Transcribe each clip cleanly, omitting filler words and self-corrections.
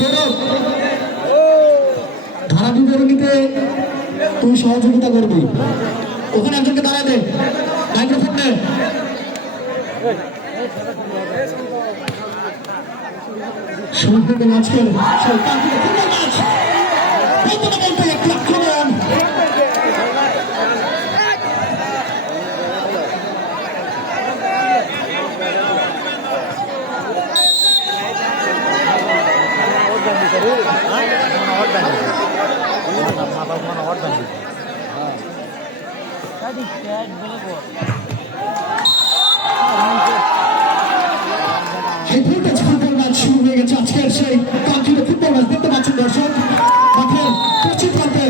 সৌরভ ধারা বিবরণীতে তুই সহযোগিতা করবি, ওখানে একজনকে দাঁড়ায় দে, মাইক্রোফোন নে। সম্পূর্ণ ম্যাচকে একটি আক্রমণ শুরু হয়ে গেছে আজকের সেই কাঙ্ক্ষিত ফুটবল ম্যাচ। দেখতে পাচ্ছেন দর্শক, মাঠের পশ্চিম প্রান্তে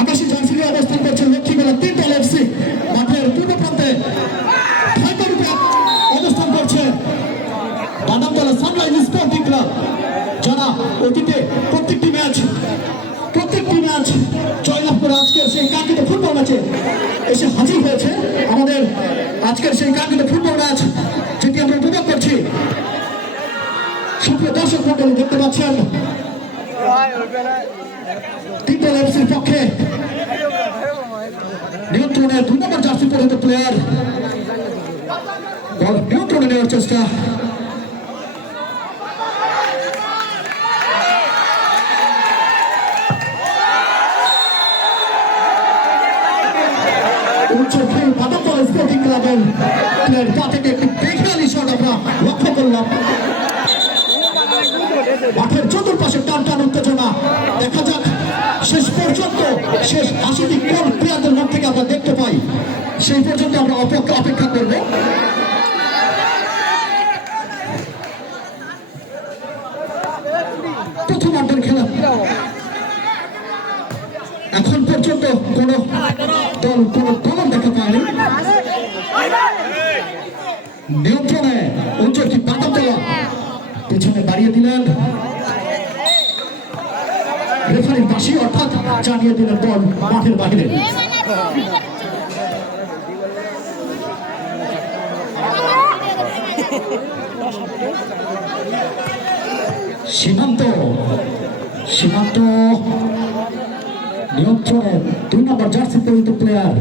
আকাশী জার্সি নিয়ে অবস্থান করছে লক্ষ্মীগোলা তিনতলা এফসি, মাঠের পূর্ব প্রান্তে অবস্থান করছে বাদামতলা সানরাইজ স্পোর্টিং ক্লাব, যারা অতীতে প্রত্যেকটি ম্যাচ জয়লাভ করে আজকের সেই কাঙ্ক্ষিত ফুটবল ম্যাচে এসে হাজির হয়েছে। আমাদের আজকের সেই কাঙ্ক্ষিত ফুটবল ম্যাচ যেটি আমরা উপভোগ করছি। সুপ্রিয় দর্শক মন্ডলী, দেখতে পাচ্ছেন তিনতলা এফসির পক্ষে নিয়ন্ত্রণে 2 নম্বর জার্সি পরিহিত প্লেয়ার নিয়ন্ত্রণে নেওয়ার চেষ্টা, বাদামতলা স্পোর্টিং ক্লাবের প্লেয়ার পা থেকে একটি বেখালি শট আমরা লক্ষ্য করলাম। মাঠের চতুর্পাশে টান টান উত্তেজনা, দেখা যাক শেষ পর্যন্ত শেষ 80টি কোন প্লেয়ারদের মধ্যে থেকে আমরা দেখতে পাই, সেই পর্যন্ত আমরা অপেক্ষা করব। প্রথমার্ধের খেলা এখন পর্যন্ত কোন দল কোন কলম দেখা পায়নি। নিয়ন্ত্রণে উজ্জ্বলটি বাদামতলা পেছনে বাড়িয়ে দিলেন রেফারির বাঁশি, অর্থাৎ জানিয়ে দিলেন বল মাঠের বাইরে। সীমান্ত নিয়ন্ত্রণে 2 নম্বর জার্সি পরিহিত প্লেয়ার,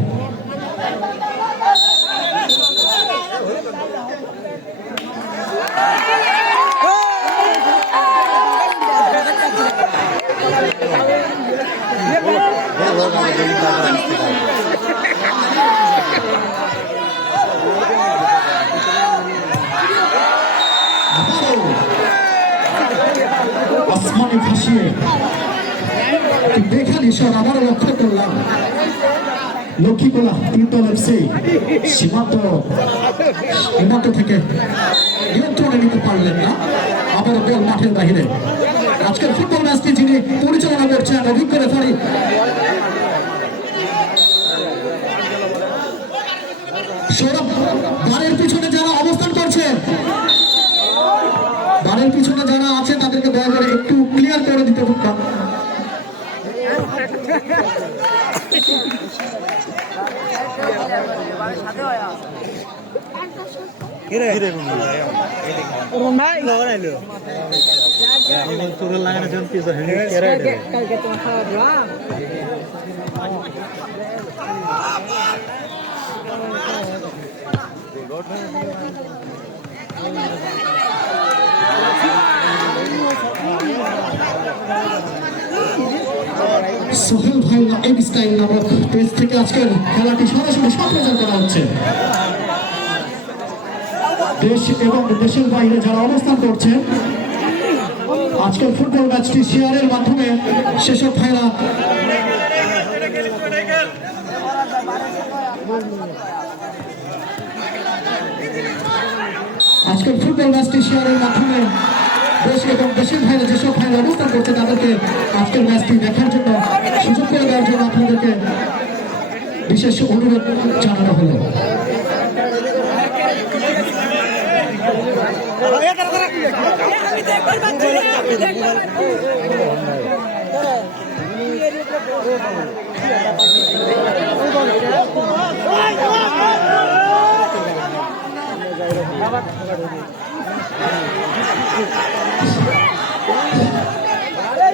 আসমানে ভাসিয়ে বেখালি শট আবারও লক্ষ্য করলাম লক্ষ্মীগোলা তিনতলা এফসি। সীমান্ত থেকে নিয়ন্ত্রণে নিতে পারলেন না, আবারও বল মাঠের বাহিরে। আজকের ফুটবল ম্যাচটি যিনি পরিচালনা করছেন অভিজ্ঞ রেফারি সৌরভ। বারের পিছনে যারা অবস্থান করছে, বারের পিছনে যারা আছে তাদেরকে দয়া করে একটু ক্লিয়ার করে দিতে পারতাম। সোহেল ভাই এবিস্টাইন নামক পেজ থেকে আজকের খেলাটি সরাসরি সম্প্রচার করা হচ্ছে। দেশ এবং দেশের বাইরে যারা অবস্থান করছে আজকের ফুটবল ম্যাচটি শেয়ারের মাধ্যমে সেসব ভাইরা আজকের ফুটবল ম্যাচটি শেয়ারের মাধ্যমে দেশ এবং দেশের বাইরে যেসব ভাইরা অবস্থান করছে তাদেরকে আজকের ম্যাচটি দেখার জন্য সুযোগ করে দেওয়ার জন্য আপনাদেরকে বিশেষ অনুরোধ জানানো হলো।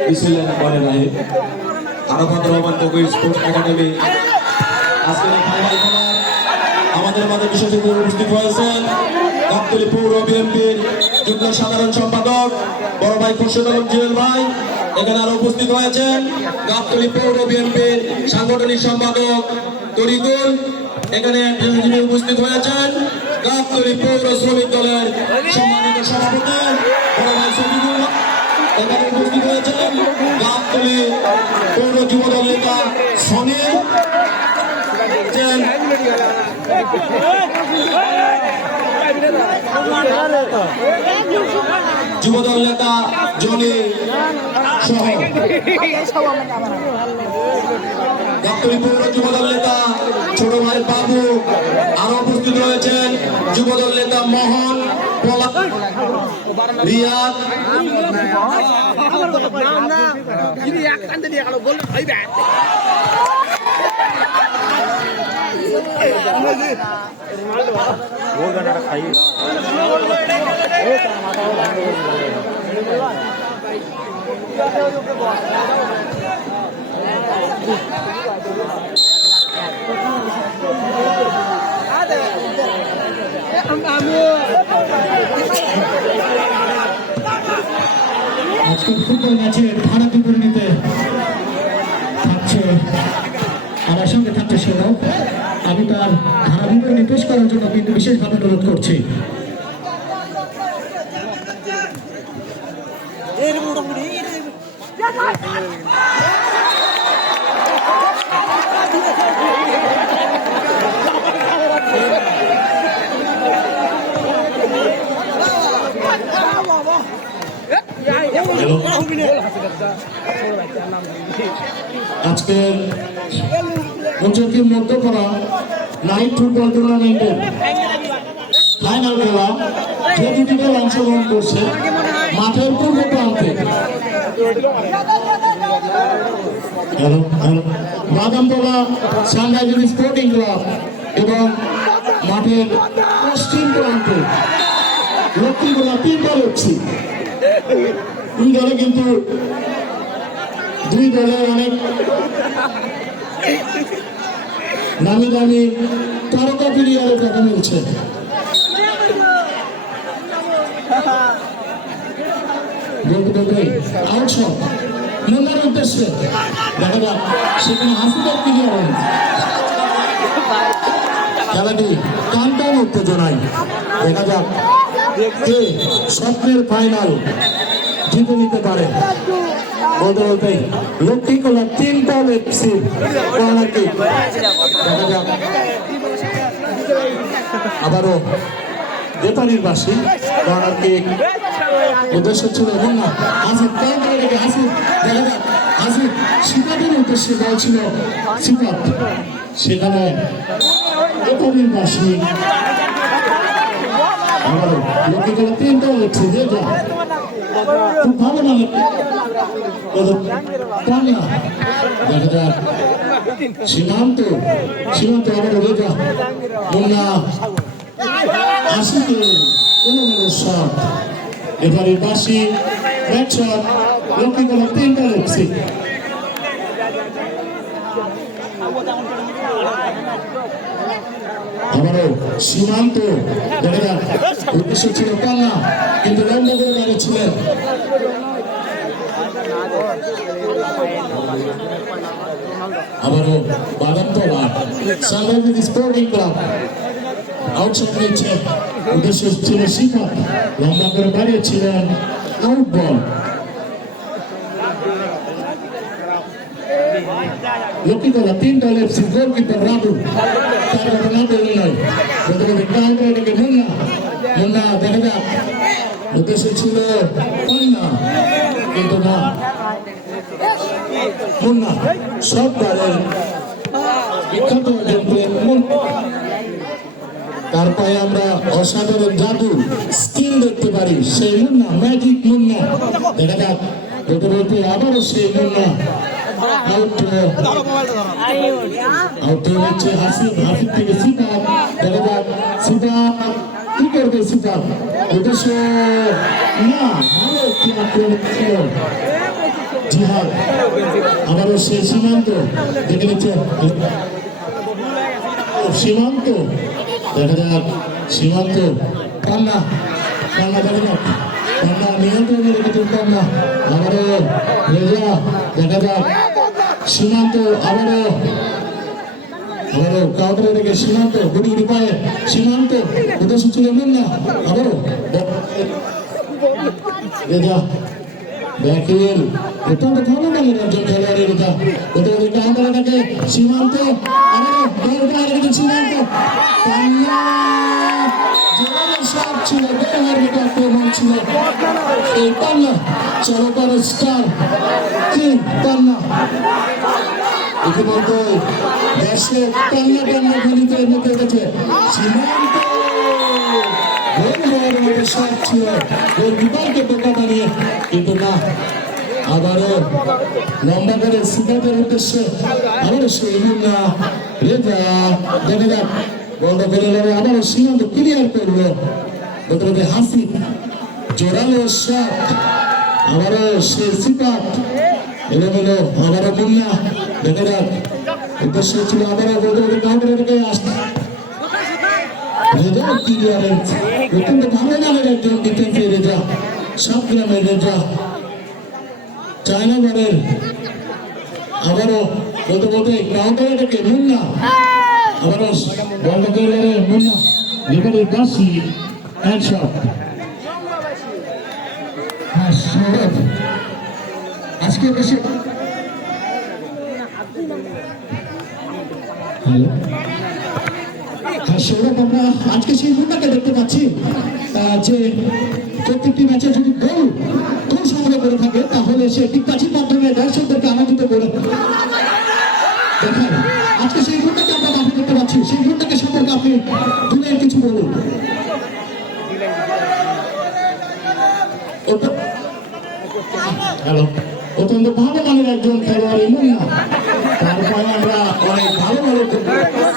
বিসমিল্লাহির আরাফাত রহমান কবির স্পোর্টস একাডেমি আজকের এই ফাইনাল খেলায় আমাদের মাঝে বিশেষ অতিথি উপস্থিত হয়েছেন গাবতলী পৌর বিএনপির যুগ্ম সাধারণ সম্পাদক বড় ভাই খুরশেদ আলম জুয়েল ভাই। এখানে আরো উপস্থিত হয়েছেন গাবতলী পৌর বিএনপির সাংগঠনিক সম্পাদক তরিকুল। এখানে যিনি উপস্থিত হয়েছেন গাবতলী পৌর শ্রমিক দলের সম্মানিত সভাপতি বড় ভাই শফিকুল। এখানে উপস্থিত হয়েছেন গাবতলী পৌর যুবদল নেতা সনির, যুবদল নেতা জনি সহ গাবতলী পৌর যুবদল নেতা ছোট ভাই বাবু। আরো উপস্থিত রয়েছেন যুবদল নেতা মোহন, রিয়াদ, আজকের ফুটবল ম্যাচের ধারা বিবরণীতে থাকছে আমার সঙ্গে থাকছে সৌরভ। আমি তার ধারা বিবরণী পেশ করার জন্য কিন্তু বিশেষভাবে অনুরোধ করছি। আজকের মুজাফির মধ্যপাড়া নাইট ফুটবল টুর্নামেন্টের ফাইনাল খেলা যে দুটি দল অংশগ্রহণ করছে মাঠের পূর্ব প্রান্তে বাদামতলা সানরাইজার্স স্পোর্টিং ক্লাব এবং মাঠের পশ্চিম প্রান্তে লক্ষ্মীগোলা তিন দল হচ্ছে। দুই দলে কিন্তু দুই দলের অনেক নামি দামি তারকা প্লেয়ারের দেখা মিলছে। আউটশট মনের উদ্দেশ্যে দেখা যাক সেখানে হাসিদার ক্লিয়ারেন্স। খেলাটি টানটান উত্তেজনায় দেখা যাক কে স্বপ্নের ফাইনাল জিতে নিতে পারে। বলতে বলতেই লক্ষ্মীকোলা তিনটা এফসি কর্নার কিক দেখা যাক আবারও বেতারির বাসী কর্নার কিক উদ্দেশ্য ছিল মুন্না আসিফ কাউন্টারে রেখে আসিফ দেখা যাক আসিফ সিফাতের উদ্দেশ্যে বল ছিল সিফাত সেখানে বেতারির বাসী আবারও লক্ষ্মীকোলা তিনটা এফসি যেটা খুব ভালো লাগে দেখা যাক সীমান্ত আবার রেখা মুন্না আশিকে শট এবারে বাসি ব্যাক শট লক্ষ্মীকোলা তিনটা লেগছে। আবারও সীমান্ত দেখা যাক উদ্দেশ্য ছিল পাল্লা কিন্তু লম্বা করে দাঁড়িয়েছিলেন। আবারও বাদামতলা সানরাইজার্স স্পোর্টিং ক্লাব আউটশট নিচ্ছে উদ্দেশ্য ছিল শিখা লম্বা করে বাড়িয়েছিলেন আউট বল। লক্ষ্মীকোলা তিনটা এফসি গোলকিপার রাবু তার না বলে নয় কাউন্টার থেকে মুন্না দেখা যাক উদ্দেশ্য ছিল কন্যা কিন্তু না মুন্না সব দলের বিখ্যাত তার পায়ে আমরা অসাধারণ জাদু স্কিল দেখতে পারি। সেই মুন্না ম্যাজিক মুন্না দেখা যাক বলতে বলতে আবারও সেই মুন্না আউট হচ্ছে হাসিফ থেকে সিফাত দেখা যাক সিফাত কি করবে সিফাত উদ্দেশ্য না ভালো একটি আক্রমণ ছিল জিহাদ আবারও সে সীমান্ত দেখে নিচ্ছে সীমান্ত দেখা যাক সীমান্ত কান্না কান্না দেখা যাক কান্না নিয়ন্ত্রণে রেখেছেন কান্না আবারও রেজা দেখা যাক সীমান্ত আবারও কাউন্টারে রেখে সীমান্ত গুটি গুটি পায়ে সীমান্ত উদ্দেশ্য ছিল না আবারও রেজা ব্যাকের অত্যন্ত ভালো মানের একজন খেলোয়াড়ের এটা ওদের ওদেরকে আন্দোলনটাকে সীমান্ত সীমান্ত সব ছিল বেহার মতো আক্রমণ ছিল এই পান্না চরকার স্টার কিং পান্না ইতিমধ্যে দেশে পান্না পান্না খেলিতে মেতে গেছে সীমান্ত সব ছিল ওর বিপাকে টোকা বানিয়ে কিন্তু না আবারও লম্বা করে সিদ্ধান্তের উদ্দেশ্যে আবারও সেই না রেজা দেখা যাক বন্ধ করে আবারও সীমান্ত ক্লিয়ার করলো বলতে হাসি জোরালো শট আবারও সে সিপাত এলোমেলো আবারও মুন্না দেখা যাক উদ্দেশ্য ছিল আবারও বলতে কাউন্টারে রেখে আসতে রেজা ক্লিয়ারেন্স অত্যন্ত ভালো মানের একজন ডিফেন্সে রেজা সব গ্রামের রেজা চায়না ঘরের আবারও বলতে বলতে কাউন্টারে রেখে মুন্না আবারও বন্ধ করে মুন্না রেফারির বাসি হ্যান্ড শট আজকে বেশি সৌরভ আমরা আজকে সেই মুন্নাকে দেখতে পাচ্ছি যে প্রত্যেকটি ম্যাচে যদি গোল সংগ্রহ করে থাকে তাহলে সে টিকপাচির মাধ্যমে দর্শকদেরকে আনন্দিত করে দেখেন আজকে সেই মুন্নাকে আমরা মাঠে দেখতে পাচ্ছি সেই মুন্নাকে সম্পর্কে আপনি দূরে কিছু বলুন হ্যালো অত্যন্ত ভালো মানের একজন খেলোয়াড় মুন্না তারপরে আমরা অনেক ভালো ভালো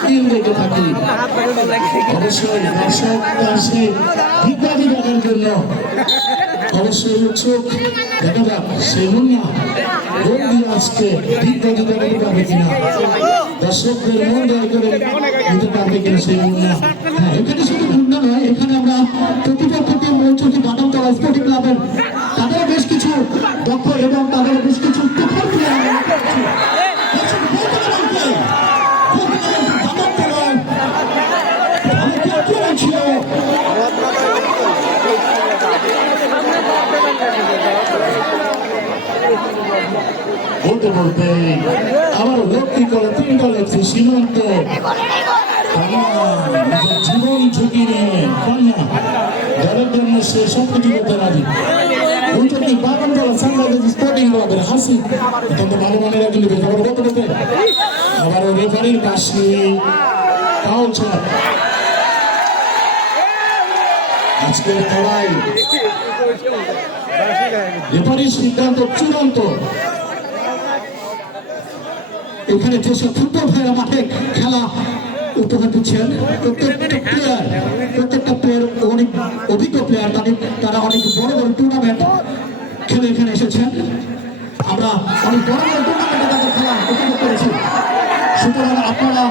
টিম দেখে থাকি অবশ্যই দর্শক তার সেই বিজ্ঞানী দেখার জন্য অবশ্যই উৎসুক দেখা যাক সেই মুন্না গোল দিয়ে আজকে বিজ্ঞানী দেখাতে পারবে কিনা দর্শকদের মন জয় করে নিতে পারবে কিনা সেই মুন্না হ্যাঁ এখানে শুধু মুন্না নয় এখানে আমরা প্রতিপক্ষকে মৌচুকি বাদামতলা স্পোর্টিং ক্লাবের তাদের বেশ কিছু দক্ষ এবং তাদের বেশ কিছু তুফান প্লেয়ার ছিল বলতে বলতে আমার লক্ষ্মী করে 3 দল এফসি সীমান্ত জীবন ঝুঁকি নিয়ে কন্যা দলের জন্য সে সবকিছু করতে রাজি উল্টোটি বাগানতলা সাংবাদিক স্পোর্টিং ক্লাবের হাসি অত্যন্ত ভালো মানের একজন খবর করতে করতে আবার রেফারির পাশে ফাউল শট আজকের খেলায় রেফারির সিদ্ধান্ত চূড়ান্ত এখানে যেসব ফুটবল ভাইয়েরা মাঠে খেলা উপহার দিচ্ছেন প্রত্যেকটা প্লেয়ার অনেক অভিজ্ঞ প্লেয়ার তারা অনেক বড় বড় টুর্নামেন্ট খেলে এখানে এসেছেন আমরা অনেক বড় বড় টুর্নামেন্টে তাদের খেলা উপভোগ করেছি সুতরাং আপনারা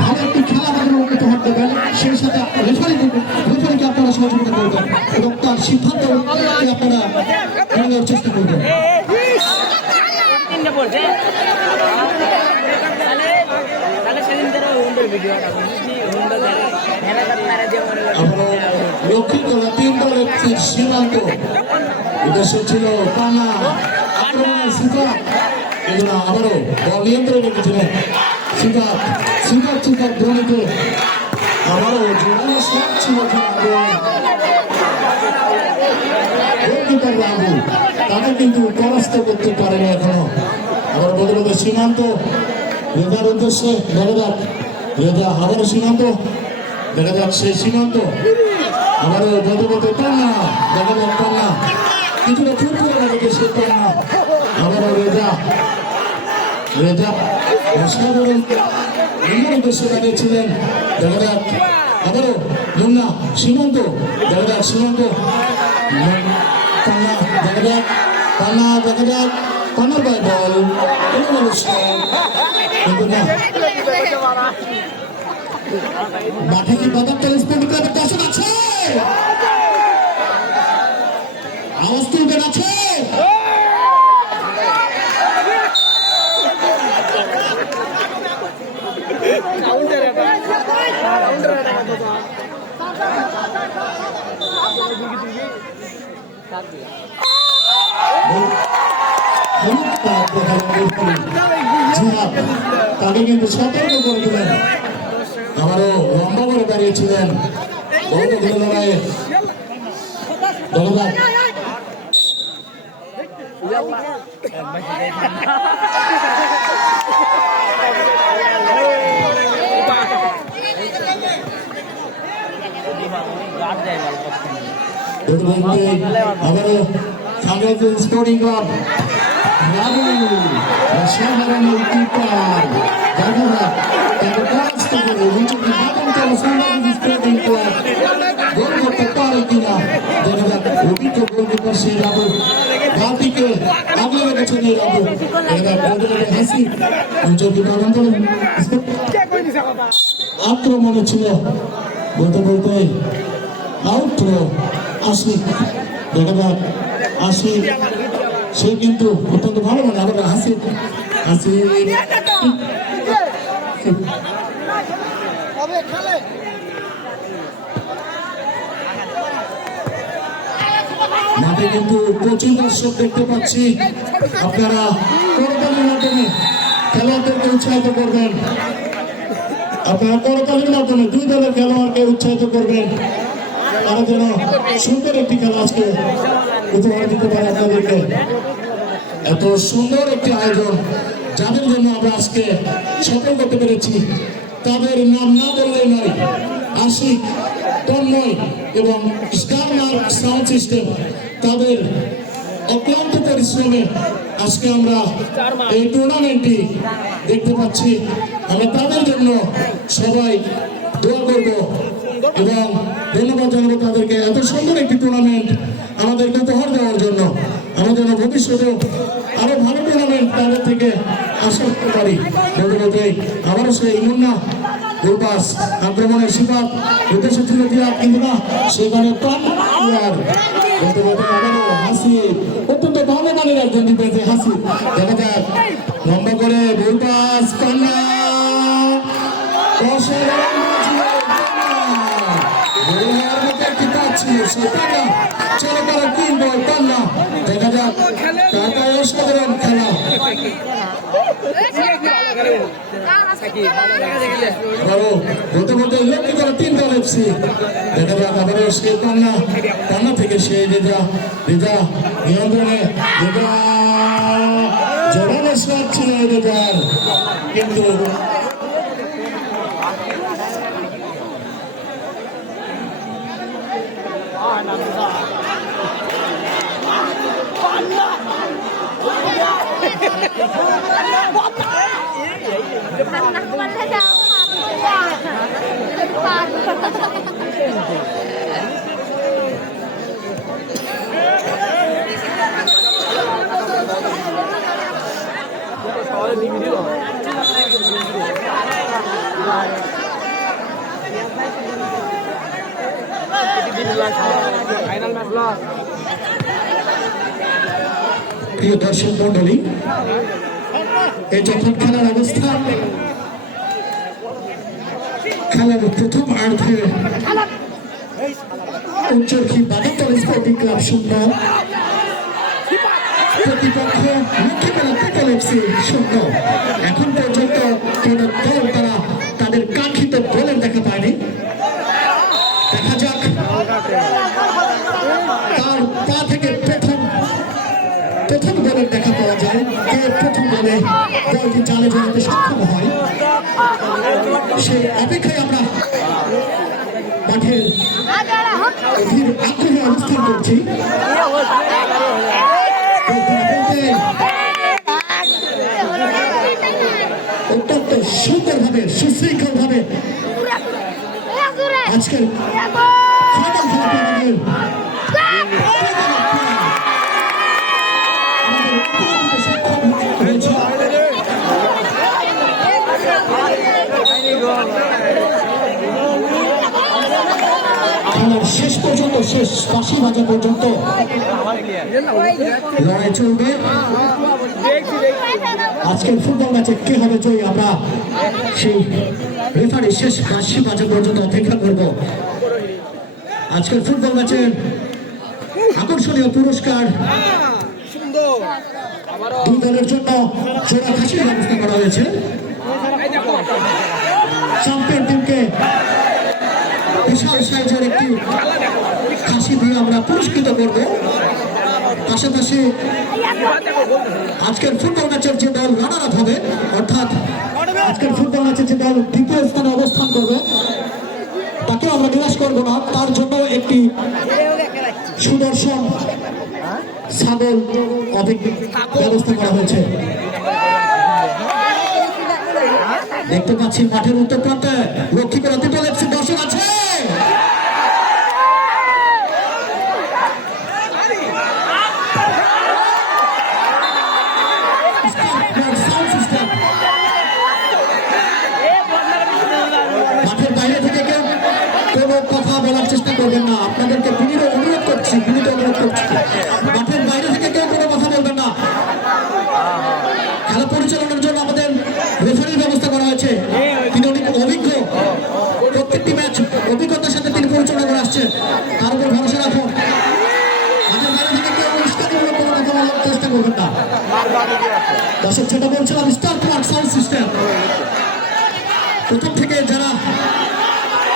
ভালো একটি খেলা আমাদের উপহার দেবেন সেই সাথে রেফারিকে আপনারা সহযোগিতা করবেন এবং তার সিদ্ধান্ত আপনারা নেওয়ার চেষ্টা করবেন লক্ষ্মীতলা 3 দল এফসির সীমান্ত উদ্দেশ্য ছিল টানা আক্রমণের সুতা এগুলো আবারও বল নিয়ন্ত্রণ রেখেছিলেন সুতা ধোনিতে আবারও জোরালো শট ছিল গোলকিপার রাবু তাকে কিন্তু পরাস্ত করতে পারেনি এখনো আবার বলতে বলতে সীমান্ত রেজার উদ্দেশ্যে দেখা যাক রেজা আবারও সীমান্ত দেখা যাক সেই সীমান্ত আবারও বলতে বলতে টানা দেখা যাক টানা কিছুটা ফুটবল লাগে সে টানা আবারও রেজা অসাধারণ উদ্দেশ্যে দাঁড়িয়েছিলেন দেখা যাক আবারও মুন্না সীমান্ত দেখা যাক সীমান্ত টানা দেখা যাক কর্নার বাই বল কিন্তু না মাঠে কি বাদাম তেল স্পোর্টিং ক্লাবের দর্শক আছে আওয়াজ তুলবেন আছে তাকে কিন্তু সতর্ক করে দিলেন আবারও লম্বা করে দাঁড়িয়েছিলেন বহুগুলো লড়াইয়ে ধন্যবাদ আবারও সাংবাদিক স্পোর্টিং ক্লাব অসাধারণ কিপার ধন্যবাদ তার কাছ থেকে উইকেট বাদন তেল সাংবাদিক স্পোর্টিং ক্লাব গোল করতে পারে কিনা ধন্যবাদ অভিজ্ঞ গোলকিপার সেই রাবু বাতিকে আগলে রেখেছেন এই রাবু এবার বদলে হাসি যদি বাদন তেল আক্রমণে ছিল বলতে বলতে আউট আশিক ধন্যবাদ আশিক সে কিন্তু অত্যন্ত ভালো মানে আবার হাসিব মাঠে কিন্তু প্রচুর দর্শক দেখতে পাচ্ছি আপনারা করতালির মাধ্যমে খেলোয়াড়দেরকে উৎসাহিত করবেন আপনারা করতালির মাধ্যমে দুই দলের খেলোয়াড়কে উৎসাহিত করবেন তারা যেন সুন্দর একটি খেলা আজকে উপহার দিতে পারে আপনাদেরকে এত সুন্দর একটি আয়োজন যাদের জন্য আমরা আজকে সফল করতে পেরেছি তাদের নাম না বললেই নয় আশিক তন্ময় এবং স্টার মার্ক সাউন্ড সিস্টেম তাদের অক্লান্ত পরিশ্রমে আজকে আমরা এই টুর্নামেন্টটি দেখতে পাচ্ছি আমরা তাদের জন্য সবাই দোয়া করব এবং ধন্যবাদ জানাবো তাদেরকে এত সুন্দর একটি টুর্নামেন্ট আমাদেরকে উপহার দেওয়ার জন্য আমাদের ভবিষ্যতে আরো ভালো টুর্নামেন্ট তাদের থেকে আশা করতে পারি বলতে আবারও সেই মুন্না গোলপাস আক্রমণের শিকার উদ্দেশ্য ছিল দিয়া কিন্তু না সেখানে বলতে বলতে আবারও হাসি অত্যন্ত ভালো মানের একজন ডিফেন্সে হাসি দেখা যাক লম্বা করে গোলপাস কান্না চলো তারা তিন বল কান্না দেখা যাক টাকা অসাধারণ খেলা বলতে বলতে লক্ষ্য করে তিন দল এফসি দেখা যাক আবার সে কান্না থেকে সে রেজা নিয়ন্ত্রণে জোরানো শট ছিল রেজার কিন্তু প্রিয় দর্শক মন্ডলী এই যখন খেলার অবস্থা খেলার প্রথম আর্ধে উচ্চরখী বাদকল স্পোর্টিং ক্লাব 0 প্রতিপক্ষ লক্ষ্মীপুর পেট্রোল এফসি 0 এখন পর্যন্ত কোন দল তারা তাদের কাঙ্ক্ষিত গোলের দেখা পায়নি দেখা যাক তার পা থেকে প্রথম গোলের দেখা পাওয়া যায় কে প্রথম গোলে দলটি জালে জড়াতে সক্ষম হয় সেই অপেক্ষায় আমরা মাঠের অধীর আগ্রহে অবস্থান করছি অত্যন্ত সুন্দরভাবে সুশৃঙ্খল ভাবে আজকের ফাইনাল খেলা রয়েছে। খেলার শেষ পর্যন্ত, শেষ বাঁশি বাজা পর্যন্ত লড়াই চলবে। আজকের ফুটবল ম্যাচে কে হবে জয়ী, আমরা সেই রেফারির শেষ বাঁশি বাজা পর্যন্ত অপেক্ষা করব। আজকের ফুটবল ম্যাচের আকর্ষণীয় পুরস্কার দুই দলের জন্য জোড়া খাসির ব্যবস্থা করা হয়েছে। চ্যাম্পিয়ন টিমকে বিশাল সাইজের একটি খাসি দিয়ে আমরা পুরস্কৃত করব। পাশাপাশি আজকের ফুটবল ম্যাচের যে দল রানার আপ হবে, অর্থাৎ আজকের ফুটবল ম্যাচের যে দল দ্বিতীয় স্থানে অবস্থান করবে, তাকে আমরা নিরাশ করবো না। তার জন্য একটি সুদর্শন ছাগল ব্যবস্থা করা হয়েছে। দেখতে পাচ্ছি মাঠের উত্তর প্রান্তে লক্ষ্মীপুরা ত্রিপল এফসি দর্শক আছে। মাঠের বাইরে থেকে কেউ কোনো কথা বলার চেষ্টা করবেন না, আপনাদেরকে বিনীত অনুরোধ করছি। মাঠের বাইরে থেকে কেউ কোনো কথা বলবেন না। খেলা পরিচালনার জন্য আমাদের রেফারির ব্যবস্থা করা হয়েছে। তিনি অনেক অভিজ্ঞ, প্রত্যেকটি ম্যাচ অভিজ্ঞতার সাথে তিনি পরিচালনা করে আসছেন। তার উপর ভরসা রাখুন। মাঠের বাইরে থেকে কেউ উস্কানিমূলক কোনো কথা বলার চেষ্টা করবেন না। দর্শক, যেটা বলছিলাম, স্টার প্লাট সাউন্ড সিস্টেম প্রথম থেকে যারা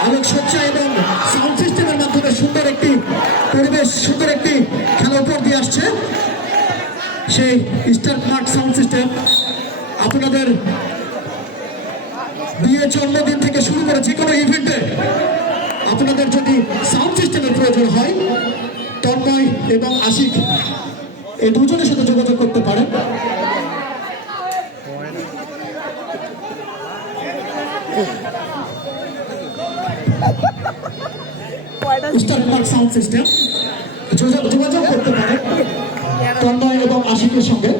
অনেক সজ্জা এবং সাউন্ড সিস্টেমের মাধ্যমে সুন্দর একটি পরিবেশ, সুন্দর একটি খেলা উপহার দিয়ে আসছে, সেই স্টার প্লাট সাউন্ড সিস্টেম আপনাদের বিয়ে, জন্মদিন থেকে শুরু করে যে কোনো ইভেন্টে আপনাদের যদি সাউন্ড সিস্টেমের প্রয়োজন হয়, তন্ময় এবং আশিক এই দুজনের সাথে যোগাযোগ করতে পারেন। স্টার প্লাট সাউন্ড সিস্টেম যোগাযোগ করতে পারেন তন্ময় এবং আশিকের সঙ্গে।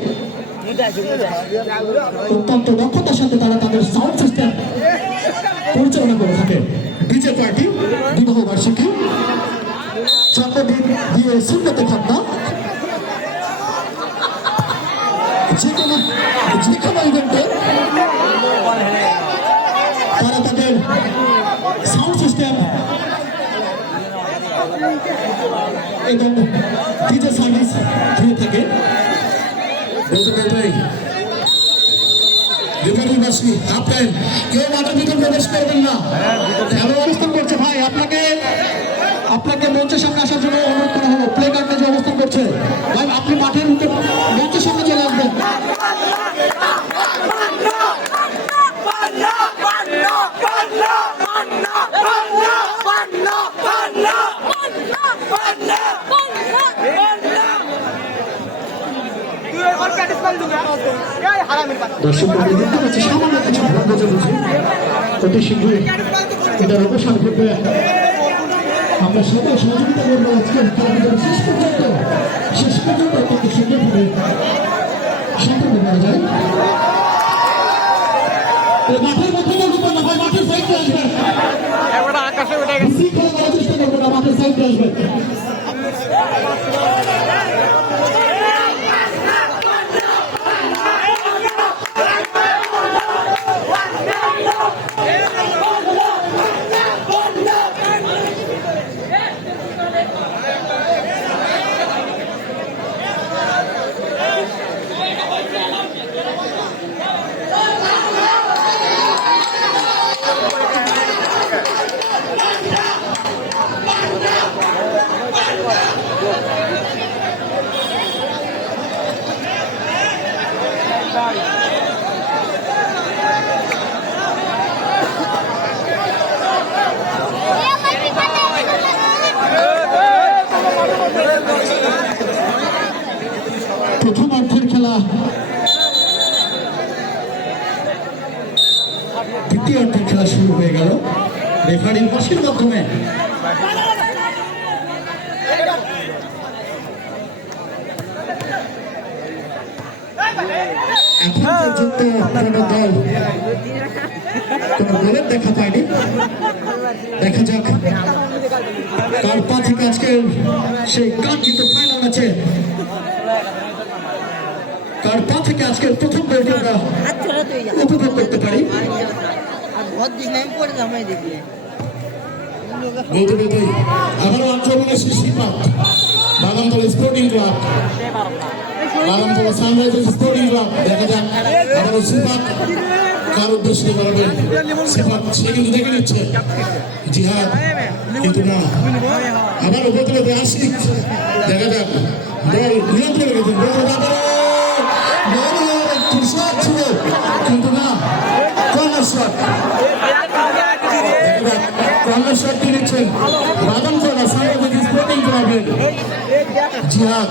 অত্যন্ত দক্ষতার সাথে তারা তাদের সাউন্ড সিস্টেম পরিচালনা করে থাকে। ডিজে পার্টি, বিবাহ বার্ষিকী, জন্মদিন দিয়ে সুন্নতে খাতনা, যে কোনো ইভেন্টে তারা তাদের সাউন্ড সিস্টেম এবং ডিজে সার্ভিস দিয়ে থাকে। আপনার কেউ মাঠের ভিতর প্রবেশ করবেন না। খেলা অবস্থান করছে ভাই, আপনাকে মঞ্চের সামনে আসার জন্য অনুরোধ করা হলো। প্লে কার্ডে যে অবস্থান করছে ভাই, আপনি মাঠের ভিতর মঞ্চের সামনে চলে আসবেন। দর্শক দেখতে পাচ্ছি সামান্য কিছু ভুল বোঝাবুঝি, অতি শীঘ্রই এটার অবসান ঘটবে। আমরা সবাই সহযোগিতা করবো আজকের খেলাধুলার শেষ পর্যন্ত অত্যন্ত সুন্দরভাবে সম্পন্ন করা যায়। মাঠের মধ্যে বলবো না ভাই, মাঠের সাইডে আসবেন। শৃঙ্খলা করার চেষ্টা করবো না, মাঠের সাইডে আসবেন। প্রথমার্ধের খেলা দ্বিতীয়ার্ধের খেলা শুরু হয়ে গেল রেফারির বাঁশির মাধ্যমে। এখন পর্যন্ত কোনো দল কোনো গোলের দেখা পায়নি। দেখা যাক কার পা থেকে আজকে সেই কাঙ্ক্ষিত ফাইনাল আছে, কার পা থেকে আজকের প্রথম গোলটি আমরা উপভোগ করতে পারি। আবারও আক্রমণে শিশিপাত Badamtala sporting club, Badamtala sunrisers sporting club. দেখা যাক আবারও সিপাত কার উদ্দেশ্যে করবেন। সিপাত সে কিন্তু দেখে নিচ্ছে জিহাদ, কিন্তু না আবারও বদলে আশিক। দেখা যাক বল নিয়ন্ত্রণ রেখেছেন, ছিল কিন্তু না কর্নার শট। কর্নার শট নিচ্ছেন বাদামতলা সানরাইজার্স স্পোর্টিং ক্লাবের জিহাদ।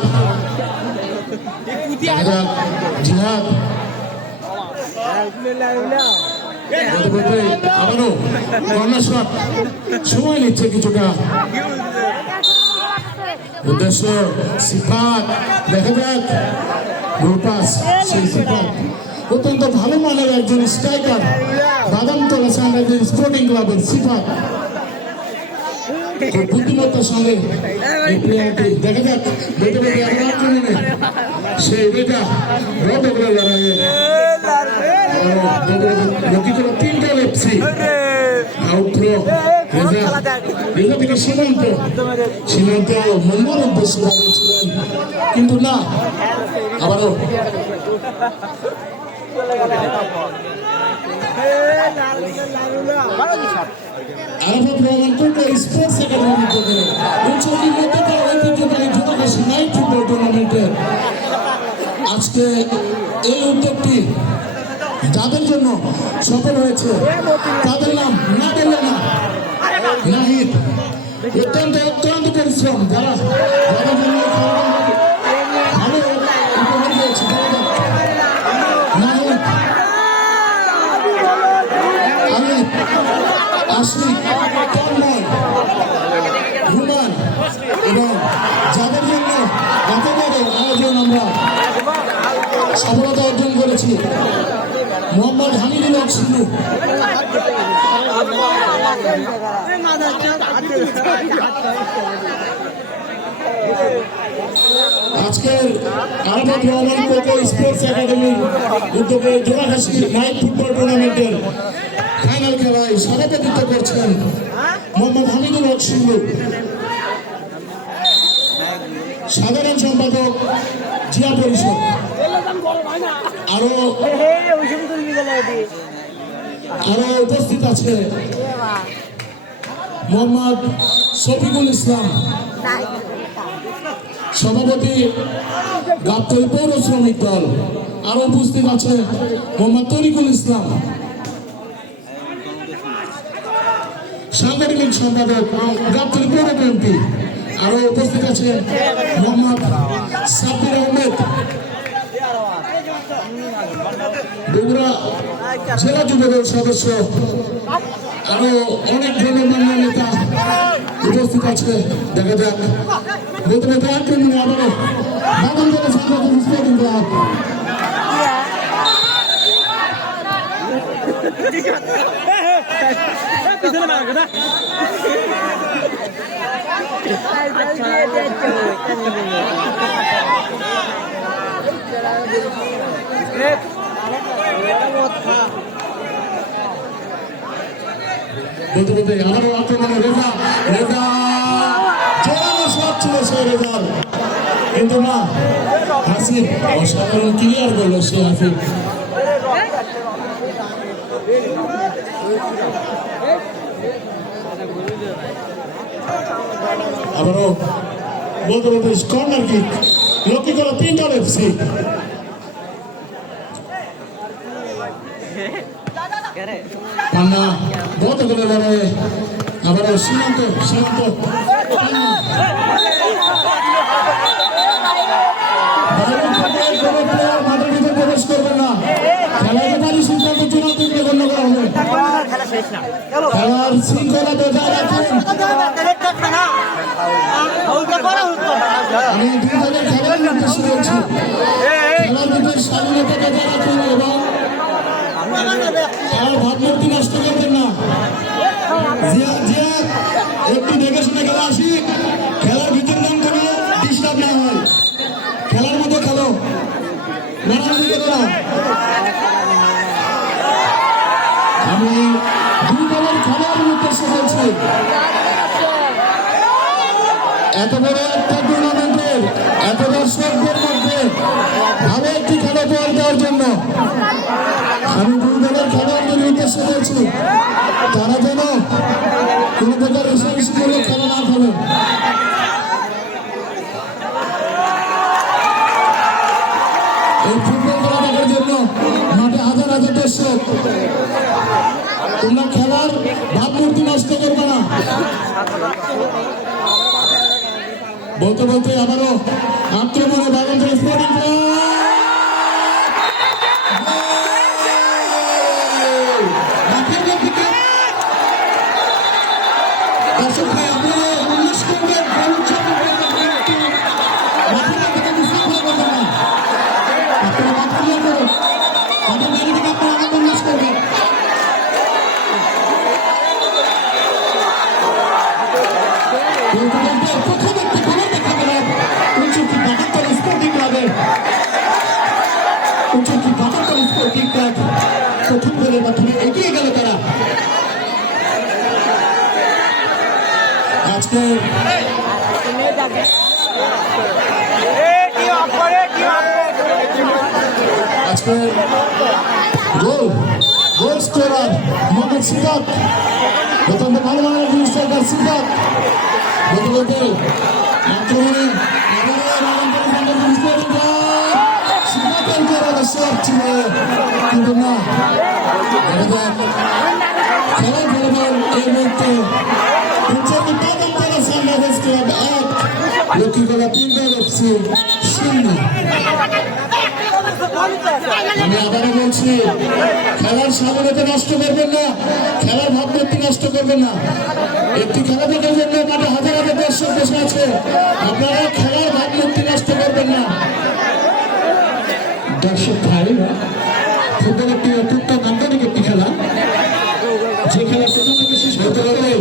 জিহাদ আবারও কর্নার শট, সময় নিচ্ছে কিছুটা। উদ্দেশ্য সিফাত, দেখা যাক গোল পাস। সেই সিফাত অত্যন্ত ভালো মানের একজন স্ট্রাইকার বাদামতলা সানরাইজার্স স্পোর্টিং ক্লাবের সিফাত। খুব বুদ্ধিমত্তার সঙ্গে এই প্লেয়ারটি, দেখা যাক বেঁধে বেঁধে আবার আক্রমণে সেই বেটা রদগুলো লড়াইয়ে লক্ষ্মীপুর 3 দল এফসি আউট থ্রো রেজা থেকে সীমান্ত মঙ্গল উদ্দেশ্যে দাঁড়িয়েছিলেন, কিন্তু না আবারও আরাফাত রহমান কোটা স্পোর্টস একাডেমির পক্ষে উচ্চতর মধ্যকার ঐতিহ্যবাহী জোড়াঘাসী নাইট ফুটবল টুর্নামেন্টের আজকে এই উদ্যোগটি যাদের জন্য সফল হয়েছে তাদের নাম না বললে না। নাহিদ অত্যন্ত অত্যন্ত পরিশ্রম, যারা যারা জন্য ভালো উপহার দিয়েছে। নাহিদ, আমির, আশিক, তন্ময়, রুমান এবং যাদের জন্য এত বড় আয়োজন আমরা সফলতা অর্জন করেছি, মোহাম্মদ হামিদুল হক সিন্ধু, আজকের Arafat Rahman cocoa sports academy উদ্যোগে জোড়াঘাসী নাইট ফুটবল টুর্নামেন্টের ফাইনাল খেলায় সভাপতিত্ব করছেন মোহাম্মদ হামিদুল হক সিন্ধু, সাধারণ সম্পাদক জিয়া পরিষদ। আরো উপস্থিত আছে মোহাম্মদ শফিকুল ইসলাম, সভাপতি গাবতলী পৌর শ্রমিক দল। আরো উপস্থিত আছে মোহাম্মদ তরিকুল ইসলাম, সাংগঠনিক সম্পাদক গাবতলী পৌর বিএনপি। আরো উপস্থিত আছে মোহাম্মদ সাব্বির আহমেদ, বগুড়া জেলা যুবদল সদস্য। আরো অনেক গণ্যমান্য নেতা উপস্থিত আছে। দেখা যাক নতুন আক্রমণ আবারও বাদামতলা সানরাইজার্স স্পোর্টিং ক্লাব। আরো আক্রমণে রেজা, রেজা জোরালো শট ছিল সেই রেজার, কিন্তু না হাসিব অসাধারণ ক্লিয়ার করলো সে হাসিব। আবারও বলতে বলতে কর্নার কিক, লক্ষ্য করো 3 দল এফসি। পান্না বহুত করে লড়াই, আবারও সীমান্ত সীমান্ত মাঠের ভিতরে প্রবেশ করবে না, খেলাধুলার সিদ্ধান্ত চূড়ান্ত করে গণ্য করা হবে। খেলার শৃঙ্খলা বজায় রাখুন। আমি 2 দলের খেলার নির্দেশ দিয়েছি, খেলার ভিতরে স্বাধীনতা মারামারি করো না। আমি দুই দলের খেলোয়াড়ের উদ্দেশ্যে বলছি, এত বড় একটা টুর্নামেন্টের এত দর্শকদের মধ্যে ভালো একটি খেলা উপহার দেওয়ার জন্য আমি দুই দলের খেলোয়াড়দের উদ্দেশ্যে বলছি, তারা যেন কোনো প্রকার রেশারেশিমূলক খেলা না খেলে। এই ফুটবল খেলা দেখার জন্য মাঠে হাজার হাজার দর্শক, তোমরা খেলার ভাবমূর্তি নষ্ট করবে না। বলতে বলতে আবারও আক্রমণে বাগানপুর স্পোর্টিং ক্লাব দর্শক ভাই, আপনারা উল্লাস করবেন, বল উদযাপন করবেন, মাঠের মধ্যে বিশৃঙ্খলা করবেন না। আপনারা মাঠ ক্লিয়ার করুন, মাঠের বাইরে থেকে আপনারা আনন্দ উল্লাস করবেন। প্রথম একটি খবর দেখা গেল উনচল্লিশ বাহাত্তর স্পোর্টিং ক্লাবের স্পোর্টিং ক্লাব প্রথম গোলের মাধ্যমে এগিয়ে গেল তারা। আজকে গোল স্কোরার মোহাম্মদ সিফাত, অত্যন্ত ভালো মানের স্ট্রাইকার সিফাত। বলতে বলতে আক্রমণে সিফাতের করার শট ছিল, কিন্তু না, খেলার ফলাফল এই মুহূর্তে লক্ষ্মীগোলা 3 FC 0। আমি আবারও বলছি, খেলার স্বাধীনতা নষ্ট করবেন না, খেলার ভাবমূর্তি নষ্ট করবেন না। একটি খেলা দেখার জন্য মাঠে হাজার হাজার দর্শক বসে আছে, আপনারা খেলার ভাবমূর্তি নষ্ট করবেন না। দর্শক ভাই, ফুটবল একটি অত্যন্ত নান্দনিক একটি খেলা, যে খেলা প্রথম থেকে শেষ হতে পারে।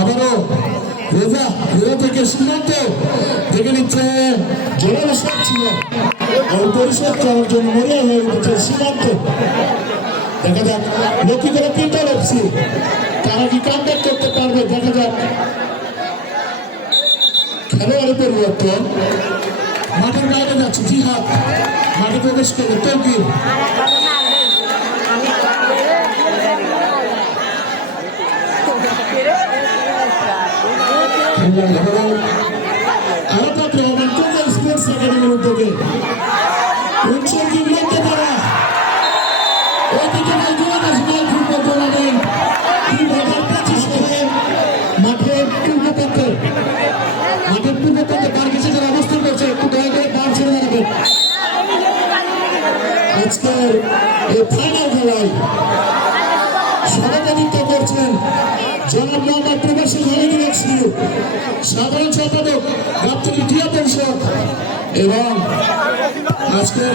আবারও রেজা থেকে সীমান্ত দেখে নিচ্ছে, জোরালো শট ছিল, পরিশোধ করার জন্য মরিয়া হয়ে উঠেছে সীমান্ত। দেখা যাক লক্ষ্মীগোলা 3 FC তারা কি কামব্যাক করতে পারবে, দেখা যাক। খেলোয়াড়ের পরিবর্তন, মাঠের বাইরে যাচ্ছে জিহাদ, মাঠে প্রবেশ করবে তৌকির। আরাফাত রহমান কোটা স্পোর্টস একাডেমির উদ্যোগে উৎসর্গী মধ্যে তারা ঐতিহ্যবাহী 2022 ফুটবল টুর্নামেন্ট 2025 সালে মাঠের পূর্বপক্ষে পার কিছু যারা অবস্থান করছে, একটু দয়া করে পার ছেড়ে দাঁড়াবেন। আজকের এই ফাইনাল খেলায় সভাপতিত্ব করছেন জনাব মোহাম্মদ প্রবাসী ঘানি, সাধারণ সম্পাদক গাবতলী ক্রীড়া পরিষদ, এবং আজকের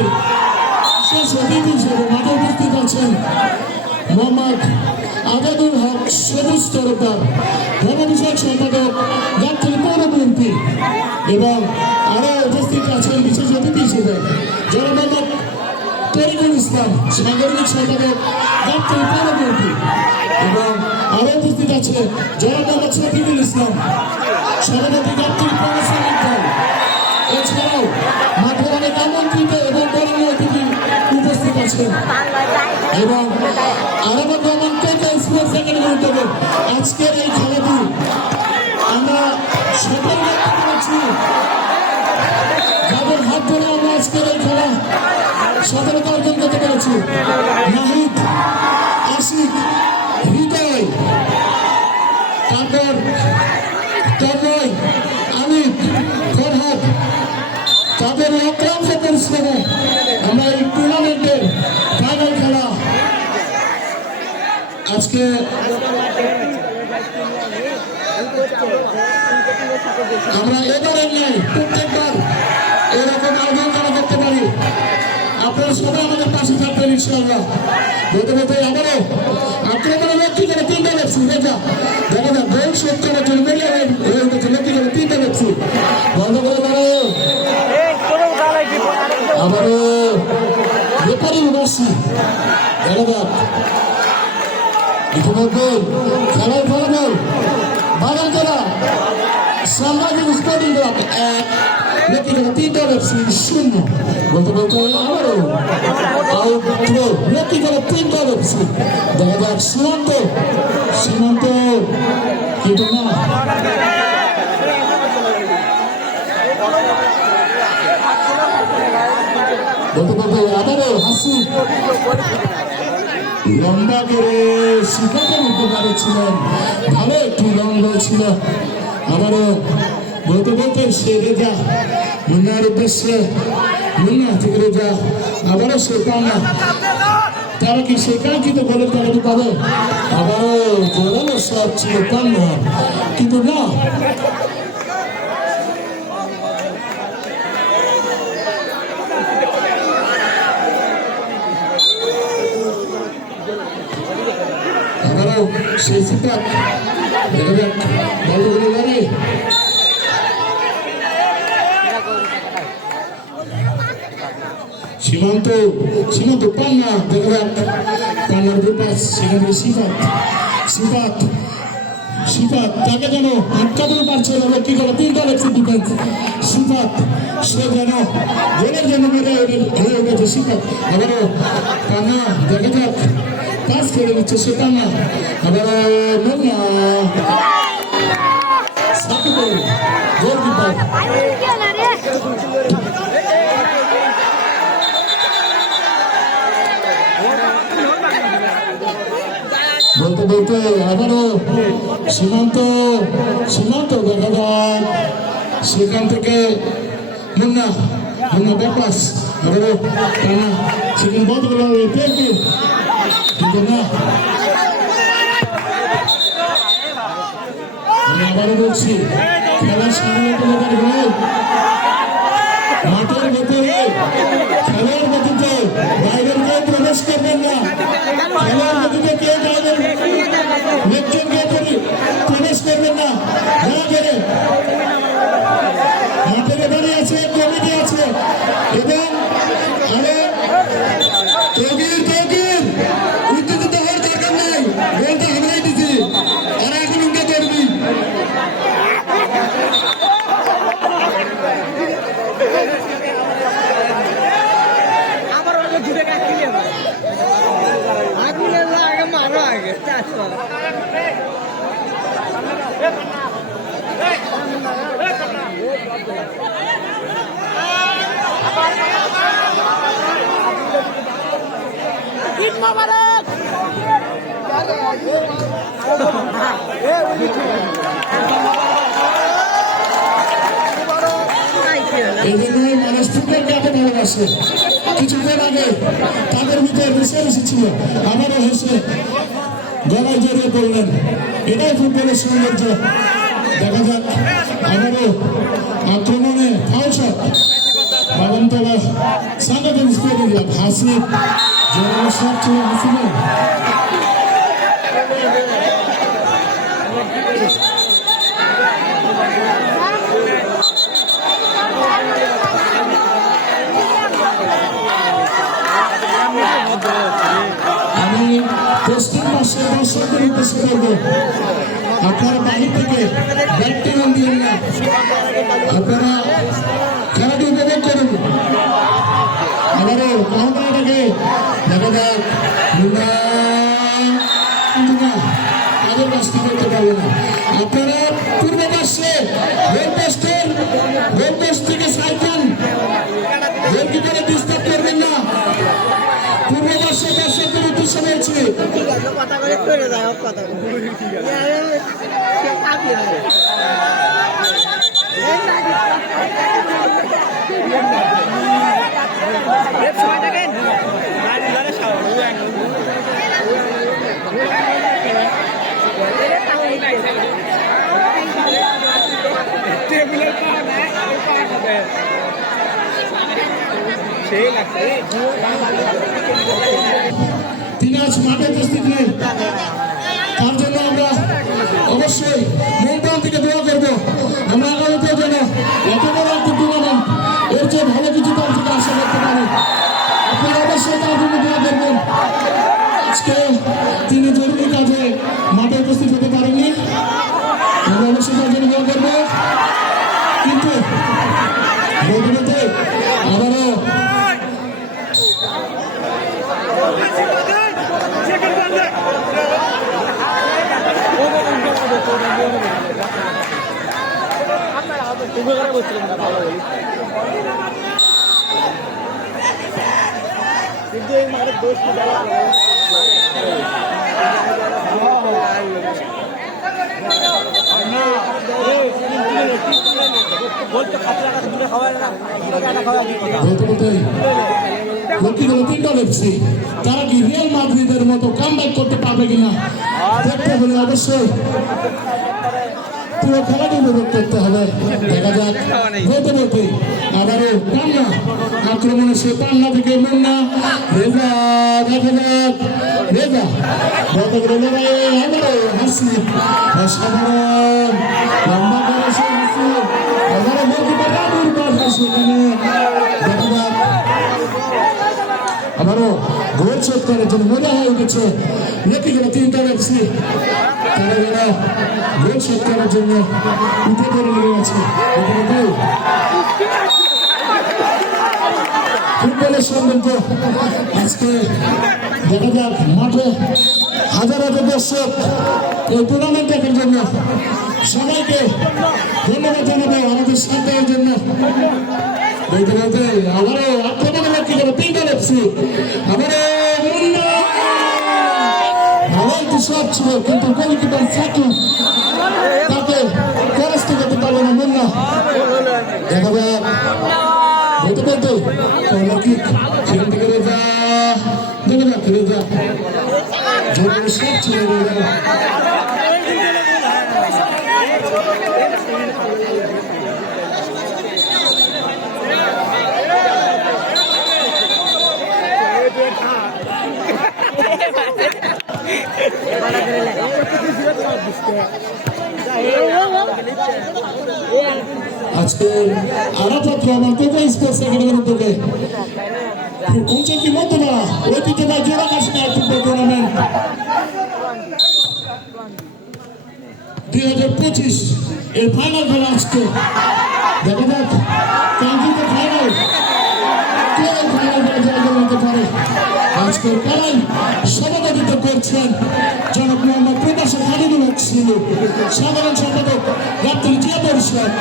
বিশেষ অতিথি হিসেবে মাঠে উপস্থিত আছেন মোহাম্মদ আজাদুল হক সবুজ তরফদার, ধর্ম বিষয়ক সম্পাদক গাবতলী পৌর বিএনপি, এবং আরো উপস্থিত আছেন বিশেষ অতিথি হিসেবে জনাব মোহাম্মদ তরিকুল ইসলাম, সাংগঠনিক সম্পাদক গাবতলী পৌর বিএনপি, এবং আরো উপস্থিত আছে জনাব মোহাম্মদ শফিকুল ইসলাম, সভাপতি গাবতলী পৌর শ্রমিক দল। এছাড়াও মাঠে অনেক আমন্ত্রিত এবং বরণীয় অতিথি উপস্থিত আছেন, এবং আরাফাত রহমান কোটা স্পোর্টস একাডেমির উদ্যোগে আজকের এই খেলাটি আমরা সফল করতে পেরেছি। যাদের হাত ধরে আমরা আজকের এই খেলা সফলতা অর্জন করতে পেরেছি, নাহিদ, আশিক, হৃদয়, তারপর তন্ময়, আলিফ, ফরহাদ, তাদের অক্লান্ত পরিশ্রমে আমরা এই টুর্নামেন্টের ফাইনাল খেলা আজকে আমরা এবারের নেই প্রত্যেকবার এরকম আয়োজন করা করতে পারি। আপনারা সবাই আমাদের পাশে থাকবেন ইনশাআল্লাহ। বলতে বলতে আবারও আক্রমণে লক্ষ্মী করে 3 FC দেখা যাক গোল শোধ করার জন্য বেরিয়ে হয়ে উঠেছে লক্ষ্মী করে 3 FC বন্ধ করে দাঁড়াও। আবারও রেফারি উদাসী দেখা যাক ইতিমধ্যে খেলায় ফলাফল বাগান করা সাংবাদিক স্পোর্টিং ক্লাব 1 লক্ষ্মীখেলা 3 দল এফসি 0 বলতে বলতে আবারও আউট থ্রো লক্ষ্মীখেলা 3 দল এফসি দেখা যাক সীমান্ত কিন্তু না বলতে বলতে আবারও হাসি লম্বা করে শিকারের উপকারে ছিলেন ভালো একটি লম্বা ছিল আবারও বলতে বলতে সে রেজা মুন্নার উদ্দেশ্যে মুন্না থেকে রেজা আবারও সে পানা তারা কি সে কাঙ্ক্ষিত গোলের টাকাটি পাবে আবারও জোরালো সব ছিল পান্না কিন্তু না সেই সিদ্ধান্ত দেখা যাক বলগুলো লড়াই সীমান্ত পান্না দেখা যাক পান্নার বিপাস সেখানে সিফাত তাকে যেন আটকাতে পারছে না কি করে 3 দল একটি ডিফেন্স সিফাত সে যেন গোলের জন্য মেরে হয়ে গেছে সিফাত আবারও পান্না দেখা যাক পাস করে দিচ্ছে সেটা না আবার বলতে বলতে আবারও সীমান্ত দেখা যায় সেখান থেকে মুন্না ব্যাপাস আবারও টানা সেখানে বন্ধ করে কিন্তু না আমি আবারও বলছি খেলার সামনে মাঠের ভেতরে খেলার গতিতে বাইরের কেউ প্রবেশ করবেন না খেলার গতিতে কেউ বাইরের লোকজন প্রবেশ করবেন না মাঠের এবারে আছে কমিটি আছে এবং আরো উত্তেজিত হওয়ার দরকার নাই বলতে আমরাই দিচ্ছি আর এখন উনকে করবি এই জন্যই মানুষ ফুটবলকে এত ভালোবাসে কিছুক্ষণ আগে তাদের ভিতরে রেসারেসি ছিল আমারও হেসে গলায় জড়িয়ে পড়লেন এটাই ফুটবলের সৌন্দর্য দেখা যাক আবারও আক্রমণে ফাউল শট বাগানতলা সাংগঠনিক স্পোর্টিং ক্লাব হাসি জোরালো শট ছিল হাসিনের আমি পশ্চিম পাশে দর্শকদের উদ্দেশ্যে করবো আপনারা বাহির থেকে ব্যাটটি রং দিন না আপনারা খেলাটি উপভোগ করুন আবারও মহামারাটাকে দেখা যাক আগের কাজটি করতে পারবে না আপনারা পূর্ব পাশে গোল পোস্ট থেকে সাইকেল গোলকিপারে ডিস্টার্ব করবেন না পূর্ব পাশে দর্শকদের উদ্দেশ্যে বলছি কথা করে করে যায় কথা তিনি আজ মাঠে উপস্থিত নেই তার জন্য আমরা অবশ্যই মন প্রাণ থেকে দোয়া করবো আমরা আগামীতে যেন এত বড় একটি টুর্নামেন্ট এর চেয়ে ভালো কিছু তার থেকে আশা করতে পারি আপনারা অবশ্যই তার জন্য দোয়া করবেন। আজকে তিনি জরুরি কাজে মাঠে উপস্থিত হতে পারেননি, আমরা অবশ্যই তার জন্য দোয়া করবো। কিন্তু বদলতে আবারও লক্ষ্মীগুলো তিনটা দেখছি, তারা কি রিয়াল মাদ্রিদের মতো কামব্যাক করতে পারবে কিনা দেখতে হলে অবশ্যই পুরো খেলাটি উপভোগ করতে হবে। দেখা যাক বলতে বলতে আবারও পান্না আক্রমণে, সে পান্না থেকে মুন্না রেজা, দেখা যাক রেজা আবারও হাসি অসাধারণ লম্বা করে সে হাসি আবারও গোলকিপার রাবুর পর হাসি, দেখা যাক আবারও গোল শোধ করার জন্য মজা হয়ে উঠেছে। লক্ষ্মীগুলো তিনটা দেখছি, তারা যারা গোল শোধ করার জন্য উঠে পড়ে লেগে আছে। ফুটবলের সম্পর্ক আজকে দেখা যাক মাঠে হাজার হাজার দর্শক এই টুর্নামেন্ট দেখার জন্য সবাইকে ধন্যবাদ জানাবো আমাদের সাথ দেওয়ার জন্য। বলতে বলতে আবারও আক্রমণে লক্ষ্য করে তিনটা দেখছি, আবারও ভালোই তো শট ছিল, কিন্তু গোলকিপার সাকিব তাকে পরাস্ত করতে পারলো না মুন্না। দেখা যাক বলতে বলতে লক্ষ্মী সেখান থেকে রেজা, দেখা যাক রেজা শট ছিল রেজা। আজকে আরাফাত রহমান কোকা স্পোর্টস একাডেমির উদ্যোগে পঞ্চমী মতবা ঐতিহ্যবাহী জোড়া কাশ্মীর ফুটবল টুর্নামেন্ট 2025 এর ফাইনাল খেলা আজকে। দেখা যাক কাঙ্ক্ষিত ফাইনাল কে ফাইনাল খেলা জয়লাভ করতে পারে। আজকের খেলায় সভাপতিত্ব করছেন জনাব মোহাম্মদ প্রবাসী হাবিবুল হক সিলু, সাধারণ সম্পাদক গাবতলী জিয়া পরিষদ,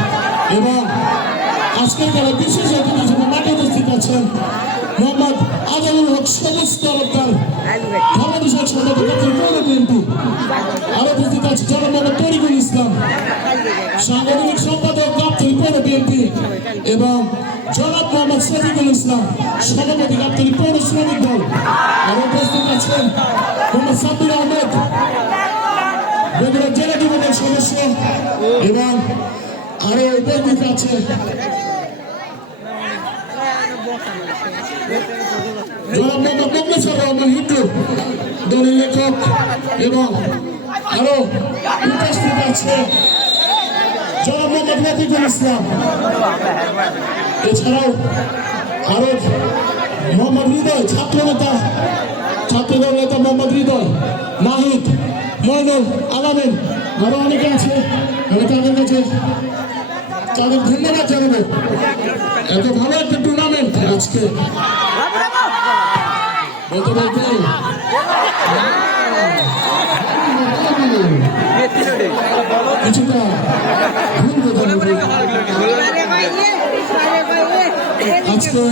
এবং আজকের খেলায় বিশেষ অতিথি হিসেবে মাঠে উপস্থিত আছেন মোহাম্মদ আজানুল হক সবুজ তরফদার, ধর্ম বিষয়ক সম্পাদক গাবতলী পৌর বিএনপি। আরো উপস্থিত আছে জনাব মোহাম্মদ তরিকুল ইসলাম, সাংগঠনিক সম্পাদক গাবতলী পৌর বিএনপি, এবং জনাব মোহাম্মদ শফিকুল ইসলাম, সভাপতি গাবতলী পৌর শ্রমিক দল। আরো উপস্থিত আছেন মোহাম্মদ সাব্বির আহমেদ, বগুড়া জেলা যুবদল সদস্য, এবং আরো উপস্থিত আছে জনাব মোহাম্মদ মোকলেছর রহমান হিটু, দলের লেখক, এবং আরো উপস্থিত আছে জনাব মোহাম্মদ রফিকুল ইসলাম। এছাড়াও আরো মোহাম্মদ হৃদয়, ছাত্রনেতা, ছাত্রদল নেতা মোহাম্মদ হৃদয়, নাহিদ, মইনুল, আলামিন, আরো অনেকে আছে। আমি তাদের কাছে তাদের ধন্যবাদ জানাবো। এত ভালো একটা টুর্নামেন্ট আজকে বলতে বলতে কিছুটা ভুল বোঝাবো। আজকে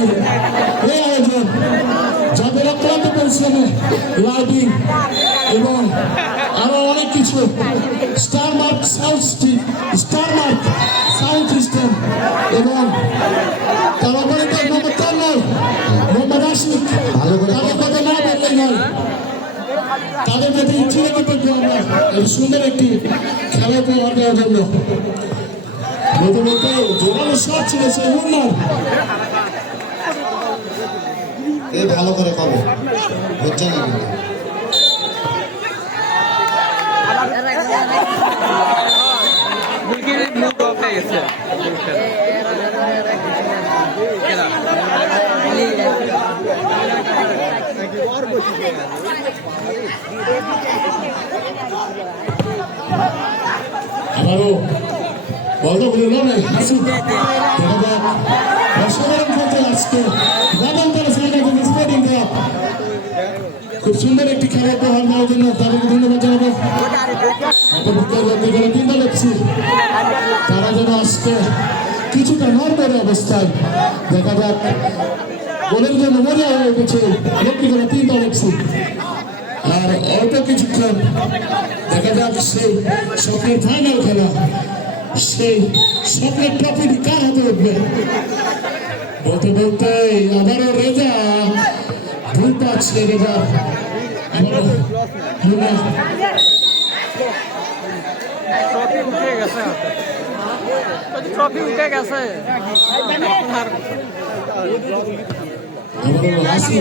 এই আয়োজন যাদের অক্লান্ত পরিশ্রমে লাইটিং এবং আরো অনেক কিছু, স্টারমার্ক সাউন্ড সিস্টেম, এবং তার অপারেটর মোহাম্মদ তন্ময়, মোহাম্মদ আশিক, তাদের কথা না বললেই নয়, তাদের প্রতি চিরকৃতজ্ঞ আমরা এই সুন্দর একটি খেলা উপহার দেওয়ার জন্য। বলতে বলতে জোরালো শট ছিল সেই মুন্নার। এই ভালো করে কবে হচ্ছে না Mungkin আবারও বলতে বলল না হাসি অসাধারণ খেলতে আজকে বাদাম তারা স্পোর্টিং ক্লাব খুব সুন্দর একটি খেলা উপহার দেওয়ার জন্য তাদেরকে ধন্যবাদ জানাবো। চিন্তা করছি তারা যেন আজকে কিছুটা নর্মের অবস্থায় দেখা যাক বলের জন্য মজা হয়ে গেছে লক্ষ্মীগুলো চিন্তা দেখছি আর অল্প কিছুক্ষণ দেখা যাক সেই স্বপ্নের ফাইনাল খেলা সেই স্বপ্নের ট্রফিটি কার হাতে উঠবে বলতে বলতে আবারও রেজা ভুল পাচ্ছে রেজা আবারও ট্রফি উঠে গেছে আবারও হাসি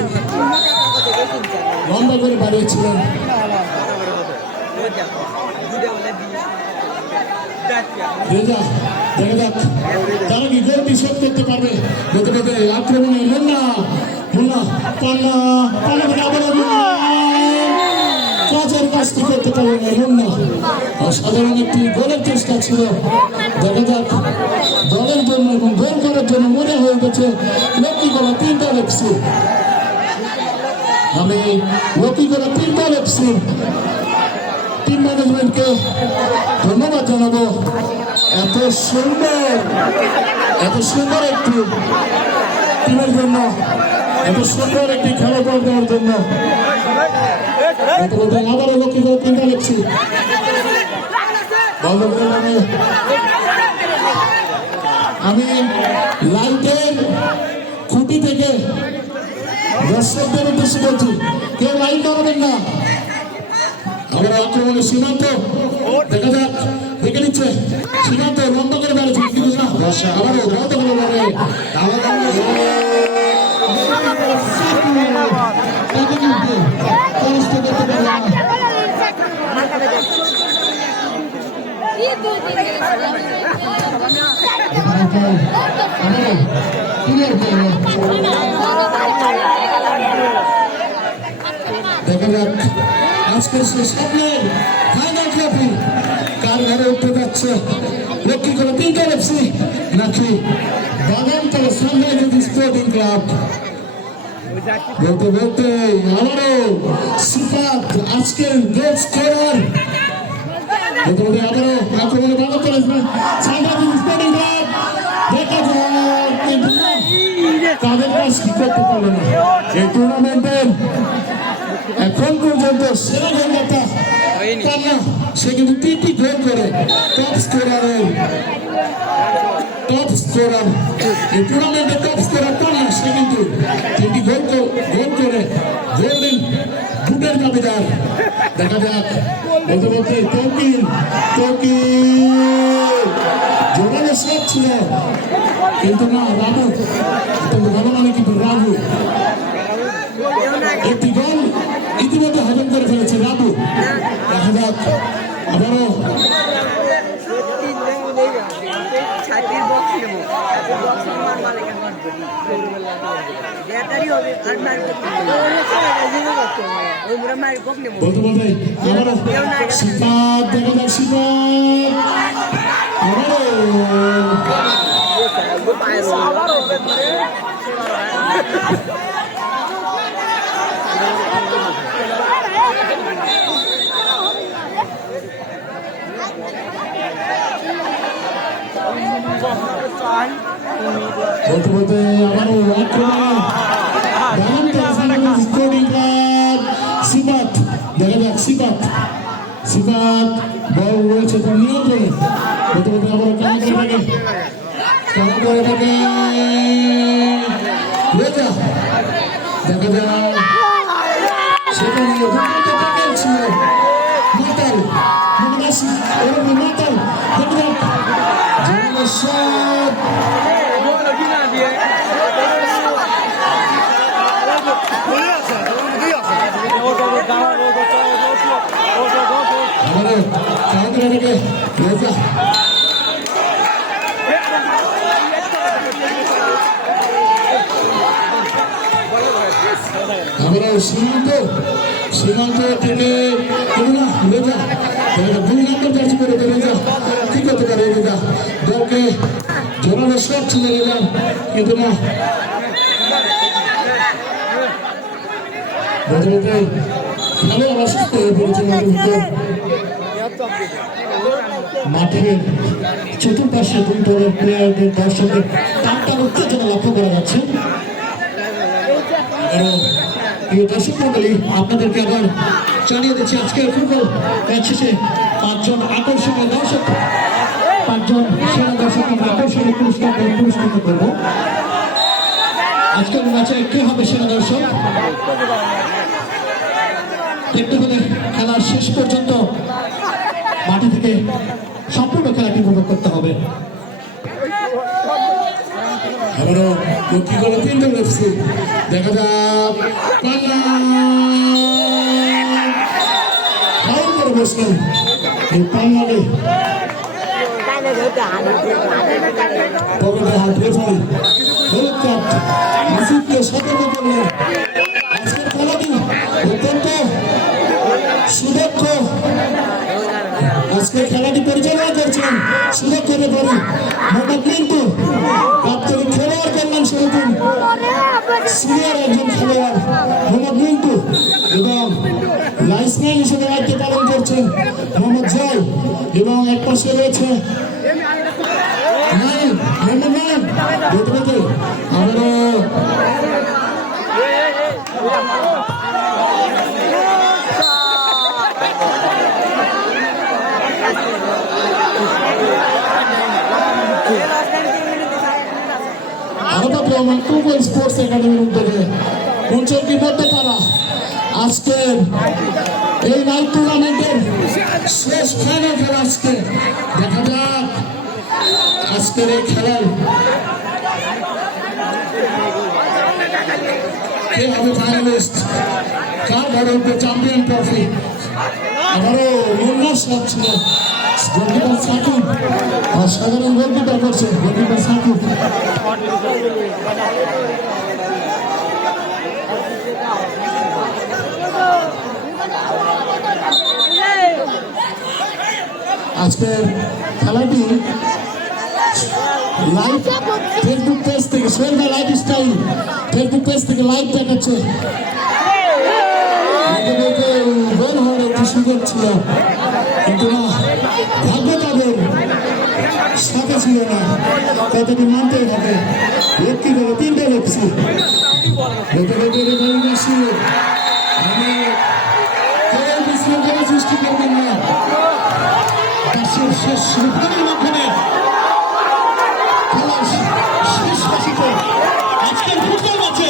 লম্বা করে বাড়িয়েছিলেন রেজা দেখা যাক তারা কি গোলটি শোধ করতে পারবে বলতে বলতে আক্রমণে মুন্না মুন্না পান্না পান্না থেকে আবার কাজের কাজটি করতে পারবে না মুন্না অসাধারণ একটি গোলের চেষ্টা ছিল দেখা যাক দলের জন্য এবং গোল করার জন্য মনে হয়ে গেছে লক্ষ্মীগোলা তিনটা লেগছি আমি লক্ষ্মীগোলা তিনটা লেগছি টিম ম্যানেজমেন্টকে ধন্যবাদ জানাবো এত সুন্দর একটি টিমের জন্য এত সুন্দর একটি খেলা দেওয়ার জন্য আবারও লক্ষ্মী করে তিনটা লিখছি আমি লাইটের খুঁটি থেকে দর্শকদের উদ্দেশ্যে বলছি কেউ লাইট করবেন না আবার আক্রমণের সীমান্ত দেখা যাক দেখে নিচ্ছে সীমান্ত লম্বা করে দাঁড়িয়েছে কিন্তু না আবারও বন্ধ করে দাঁড়িয়ে দেখা যাক আজকের সেই স্বপ্নের ফাইনাল ট্রফি কার ঘরে উঠতে যাচ্ছে লক্ষ্মী করে তিনটা এফসি নাকি বাগানতলা সানরাইজার্স স্পোর্টিং ক্লাব বলতে বলতে আবারও সিফাত আজকের গোল স্কোরার বলতে বলতে আবারও আক্রমণে বাগানতলা সানরাইজার্স স্পোর্টিং ক্লাব দেখা যাক কিন্তু তাদের কাজ কি করতে পারবে না এই টুর্নামেন্টের এখন পর্যন্ত সেরা গোলদাতা কান্না সে কিন্তু তিনটি গোল করে টপ স্কোরার এই টুর্নামেন্টের টপ স্কোরার কান্না সে কিন্তু তিনটি গোল করে গোল্ডেন বুটের দাবিদার দেখা যাক বলতে বলতে তৌকিল জোরালো শট ছিল কিন্তু না রাবু ভালো মানে কিন্তু রাবু একটি গোল ইতিমধ্যে হজম করে ফেলেছে রাবু দেখা যাক আবারও বলতে বলতে আবারও সিফাত দেখা যাক সিফাত বলতে বলতে আবারও স্পোর্টিং ক্লাব সিফাত দেখা যাক সিফাত বল রয়েছে তার নিয়ন্ত্রণে বলতে বলতে আবারও কামড় করে থাকে রেজা দেখা যায় সেখানে ছিল মাতাল মাতাল শট আমরা সীমান্ত থেকে না রেজা 2 নম্বর জার্সি করে রেজা ঠিক হতে পারে রেজা দলকে জোরালো শট ছিল রেজা কিন্তু না খেলোয়াড় অসুস্থ হয়ে পড়েছে মাঠের চতুর্পাশে দুই দলের প্লেয়ারদের দর্শকের টানটান উত্তেজনা লক্ষ্য করা যাচ্ছে। প্রিয় দর্শক মন্ডলী, আপনাদেরকে আবার জানিয়ে দিচ্ছি আজকের ফুটবল ম্যাচ শেষে 5 জন আকর্ষণীয় দর্শক 5 জন সেরা দর্শক আমরা আকর্ষণীয় পুরস্কার পুরস্কৃত করবো। আজকের ম্যাচে কে হবে সেরা দর্শক দেখতে হলে খেলার শেষ পর্যন্ত মাঠে থেকে সম্পূর্ণ খেলাটি উপভোগ করতে হবে। আবারও লক্ষ্মী করে 3 দল এফসি দেখা যাক ফাউল করে বসলেন এই পাল্লালে পকেটে হাত রেফারি হলুদ কার্ড আসিফকে সতর্ক করলেন। আজকের খেলাটি অত্যন্ত সুদক্ষ আজকে খেলাটি পরিচালনা করছেন সুদক্ষ রেফারি মোহাম্মদ মিন্টু প্রাক্তনী খেলোয়াড় কল্যাণ সমিতির সিনিয়র একজন খেলোয়াড় মোহাম্মদ মিন্টু এবং লাইসম্যান হিসেবে দায়িত্ব পালন করছেন মোহাম্মদ জয় এবং এক পাশে রয়েছে স্পোর্টস একাডেমির উদ্যোগে অঞ্চলটি মধ্যপাড়া আজকের এই নাইট টুর্নামেন্টের শেষ ফাইনাল খেলা আজকে দেখা যাক আজকের এই খেলায় কে হবে ফাইনালিস্ট কার ঘরে উঠবে চ্যাম্পিয়ন ট্রফি। আবারও মুন্না শট ছিল গোলকিপার সাকিব অসাধারণ গোলকিপার করছে গোলকিপার সাকিব আজকের খেলাটি লাইভ ফেসবুক পেজ থেকে সোহেলদা লাইফ স্টাইল ফেসবুক পেজ থেকে লাইভ দেখাচ্ছে। বের হওয়ার একটি সুযোগ ছিল কিন্তু না ভাগ্য তাদের সাথে ছিল না কতটি মানতেই হবে লক্ষ্মী করে 3 দল এফসি সৃষ্টি করবেন না শেষ মাধ্যমে খেলার শেষ হাসিতে আজকের ফুটবল ম্যাচে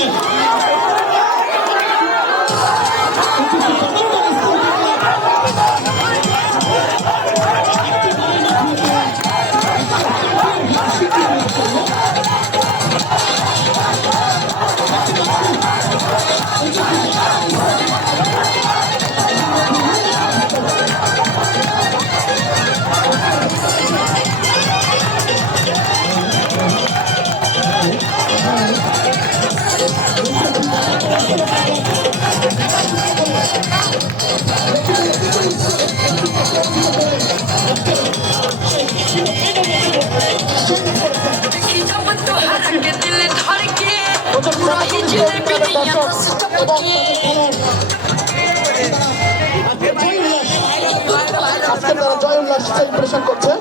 জয় উল্লাস সেলিব্রেশন করছে।